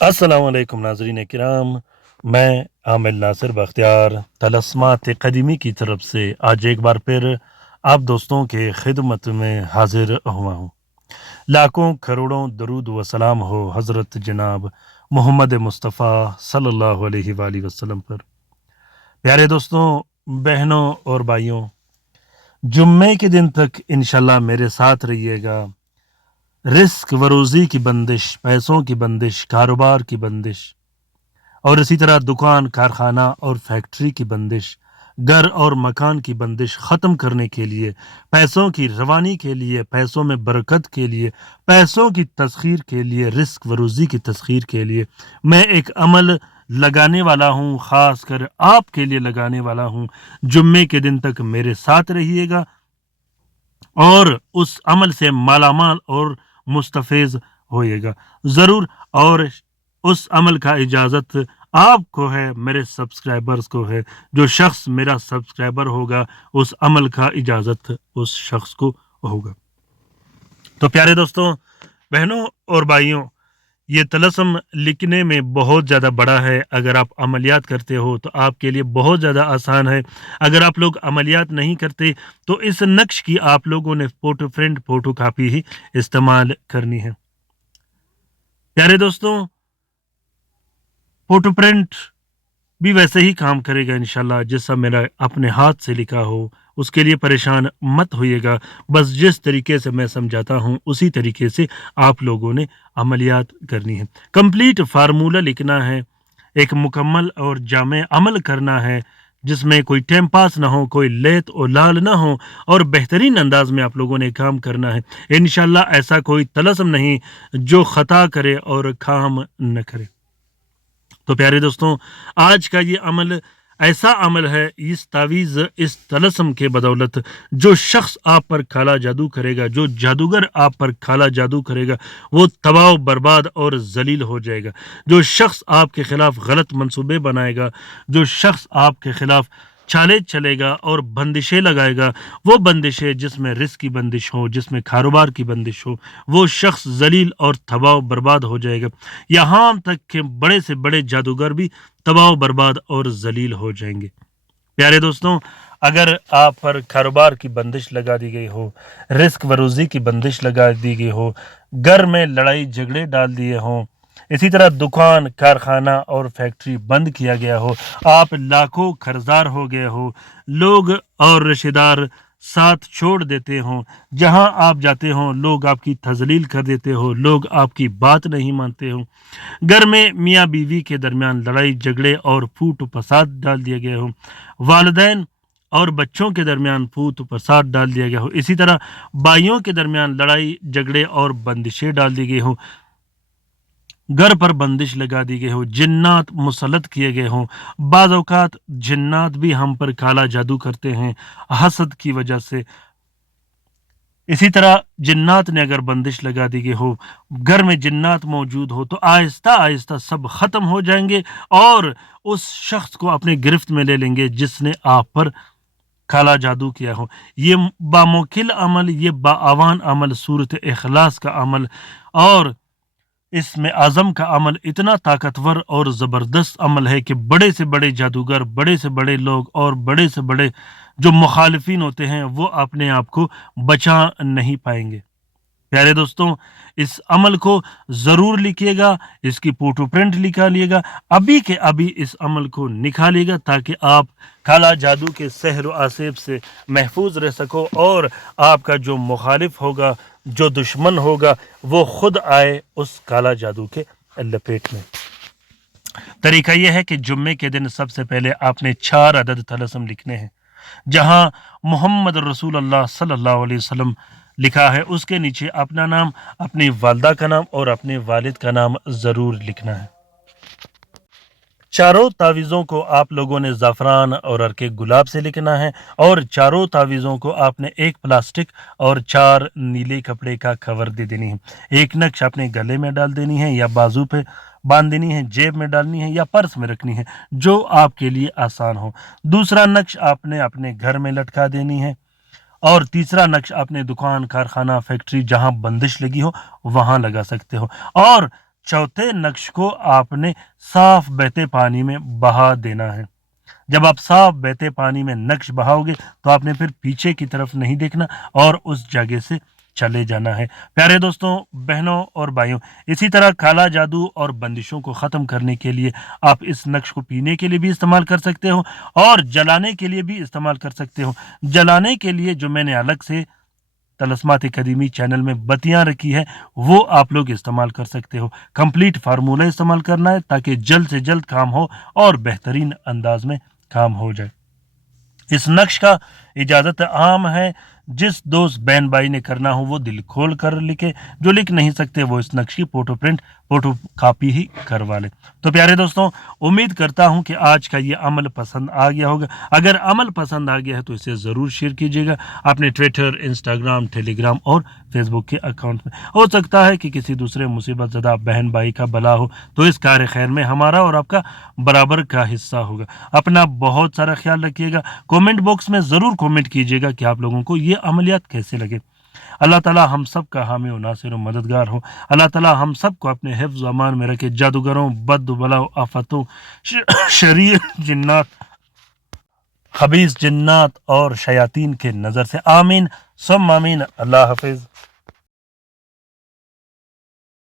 अस्सलाम वालेकुम नाज़रीन किराम, मैं आमिर नासिर बख्तियार तलस्मात क़दीमी की तरफ से आज एक बार फिर आप दोस्तों के खिदमत में हाजिर हुआ हूँ। लाखों करोड़ों दरूद व सलाम हो हज़रत जनाब मोहम्मद मुस्तफ़ा सल्लल्लाहु अलैहि वसल्लम पर। प्यारे दोस्तों, बहनों और भाइयों, जुम्मे के दिन तक इंशाल्लाह मेरे साथ रहिएगा। रिस्क व रोज़ी की बंदिश, पैसों की बंदिश, कारोबार की बंदिश और इसी तरह दुकान, कारखाना और फैक्ट्री की बंदिश, घर और मकान की बंदिश ख़त्म करने के लिए, पैसों की रवानी के लिए, पैसों में बरकत के लिए, पैसों की तस्खीर के लिए, रिस्क व रोज़ी की तस्खीर के लिए मैं एक अमल लगाने वाला हूँ, ख़ास कर आपके लिए लगाने वाला हूँ। जुम्मे के दिन तक मेरे साथ रहिएगा और उस अमल से मालामाल और मुस्तफ़िज़ होइएगा ज़रूर। और उस अमल का इजाज़त आपको है, मेरे सब्सक्राइबर्स को है। जो शख्स मेरा सब्सक्राइबर होगा उस अमल का इजाज़त उस शख्स को होगा। तो प्यारे दोस्तों, बहनों और भाइयों, ये तलस्म लिखने में बहुत ज़्यादा बड़ा है। अगर आप अमलियात करते हो तो आपके लिए बहुत ज़्यादा आसान है। अगर आप लोग अमलियात नहीं करते तो इस नक्श की आप लोगों ने फ़ोटो प्रिंट, फ़ोटो कापी ही इस्तेमाल करनी है। प्यारे दोस्तों, फ़ोटो प्रिंट भी वैसे ही काम करेगा इंशाल्लाह जैसा मेरा अपने हाथ से लिखा हो। उसके लिए परेशान मत होइएगा। बस जिस तरीके से मैं समझाता हूँ उसी तरीके से आप लोगों ने अमलियात करनी है। कंप्लीट फार्मूला लिखना है, एक मुकम्मल और जामे अमल करना है जिसमें कोई टाइम पास ना हो, कोई लेत और लाल ना हो और बेहतरीन अंदाज में आप लोगों ने काम करना है। इंशाल्लाह ऐसा कोई तलस्म नहीं जो ख़ता करे और काम न करे। तो प्यारे दोस्तों, आज का ये अमल ऐसा अमल है, इस तावीज़, इस तलस्म के बदौलत जो शख्स आप पर काला जादू करेगा, जो जादूगर आप पर काला जादू करेगा, वो तबाह बर्बाद और जलील हो जाएगा। जो शख्स आपके खिलाफ गलत मंसूबे बनाएगा, जो शख्स आपके खिलाफ चाले चलेगा और बंदिशें लगाएगा, वो बंदिशें जिसमें रिस्क की बंदिश हो, जिसमें कारोबार की बंदिश हो, वो शख्स जलील और तबाह बर्बाद हो जाएगा। यहाँ तक कि बड़े से बड़े जादूगर भी तबाह बर्बाद और जलील हो जाएंगे। प्यारे दोस्तों, अगर आप पर कारोबार की बंदिश लगा दी गई हो, रिस्क व रोज़ी की बंदिश लगा दी गई हो, घर में लड़ाई झगड़े डाल दिए हों, इसी तरह दुकान, कारखाना और फैक्ट्री बंद किया गया हो, आप लाखों कर्जदार हो गए हो, लोग और रिश्तेदार साथ छोड़ देते हों, जहां आप जाते हो लोग आपकी तजलील कर देते हो, लोग आपकी बात नहीं मानते हो, घर में मियाँ बीवी के दरमियान लड़ाई झगड़े और फूट फसाद डाल दिए गए हो, वालिदैन और बच्चों के दरमियान फूट फसाद डाल दिया गया हो, इसी तरह भाइयों के दरमियान लड़ाई झगड़े और बंदिशें डाल दी गई हो, घर पर बंदिश लगा दी गई हो, जिन्नात मुसलत किए गए हों। बाज़ औक़ात जिन्नात भी हम पर काला जादू करते हैं हसद की वजह से। इसी तरह जिन्नात ने अगर बंदिश लगा दी गई हो, घर में जिन्नात मौजूद हो, तो आहिस्ता आहिस्ता सब ख़त्म हो जाएंगे और उस शख्स को अपने गिरफ्त में ले लेंगे जिसने आप पर काला जादू किया हो। ये बामुकिल अमल, ये बाआवान अमल, सूरत इखलास का अमल और इसमें आज़म का अमल इतना ताकतवर और ज़बरदस्त अमल है कि बड़े से बड़े जादूगर, बड़े से बड़े लोग और बड़े से बड़े जो मुखालिफिन होते हैं वो अपने आप को बचा नहीं पाएंगे। प्यारे दोस्तों, इस अमल को ज़रूर लिखिएगा, इसकी फ़ोटो प्रिंट निकालिएगा, अभी के अभी इस अमल को निकालिएगा ताकि आप काला जादू के सहर व आसेब से महफूज रह सको और आपका जो मुखालिफ होगा, जो दुश्मन होगा, वो खुद आए उस काला जादू के लपेट में। तरीका यह है कि जुम्मे के दिन सबसे पहले आपने 4 अदद तलस्म लिखने हैं। जहां मोहम्मद रसूल अल्लाह सल्लल्लाहु अलैहि वसल्लम लिखा है उसके नीचे अपना नाम, अपनी वालदा का नाम और अपने वालिद का नाम ज़रूर लिखना है। चारों तावीज़ों को आप लोगों ने ज़ाफ़रान और अर्के गुलाब से लिखना है और चारों तावीज़ों को आपने एक प्लास्टिक और 4 नीले कपड़े का कवर दे देनी है। एक नक्श अपने गले में डाल देनी है या बाजू पे बांध देनी है, जेब में डालनी है या पर्स में रखनी है, जो आपके लिए आसान हो। दूसरा नक्श आपने अपने घर में लटका देनी है और तीसरा नक्श अपने दुकान, कारखाना, फैक्ट्री जहां बंदिश लगी हो वहां लगा सकते हो और चौथे नक्श को आपने साफ बहते पानी में बहा देना है। जब आप साफ बहते पानी में नक्श बहाओगे तो आपने फिर पीछे की तरफ नहीं देखना और उस जगह से चले जाना है। प्यारे दोस्तों, बहनों और भाइयों, इसी तरह काला जादू और बंदिशों को ख़त्म करने के लिए आप इस नक्श को पीने के लिए भी इस्तेमाल कर सकते हो और जलाने के लिए भी इस्तेमाल कर सकते हो। जलाने के लिए जो मैंने अलग से तलस्मात कदीमी चैनल में बतियां रखी है वो आप लोग इस्तेमाल कर सकते हो। कंप्लीट फार्मूला इस्तेमाल करना है ताकि जल्द से जल्द काम हो और बेहतरीन अंदाज में काम हो जाए। इस नक्श का इजाज़त आम है, जिस दोस्त बहन भाई ने करना हो वो दिल खोल कर लिखे, जो लिख नहीं सकते वो इस नक्श की फोटो कॉपी ही करवा ले। तो प्यारे दोस्तों, उम्मीद करता हूँ कि आज का ये अमल पसंद आ गया होगा। अगर अमल पसंद आ गया है तो इसे ज़रूर शेयर कीजिएगा अपने ट्विटर, इंस्टाग्राम, टेलीग्राम और फेसबुक के अकाउंट में। हो सकता है कि किसी दूसरे मुसीबत ज़दा बहन भाई का भला हो तो इस कार्य खैर में हमारा और आपका बराबर का हिस्सा होगा। अपना बहुत सारा ख्याल रखिएगा। कमेंट बॉक्स में ज़रूर कमेंट कीजिएगा कि आप लोगों को ये अमलियात कैसे लगे। अल्लाह ताला हम सब का हामी और नासिर और मददगार हो। अल्लाह ताला हम सब को अपने हिफ्ज़ व अमान में रखे, जादूगरों, बद बला, आफतों, शरीर जिन्नात, खबीस जिन्नात और शयातीन के नज़र से। आमीन सम आमीन। अल्लाह हाफिज़।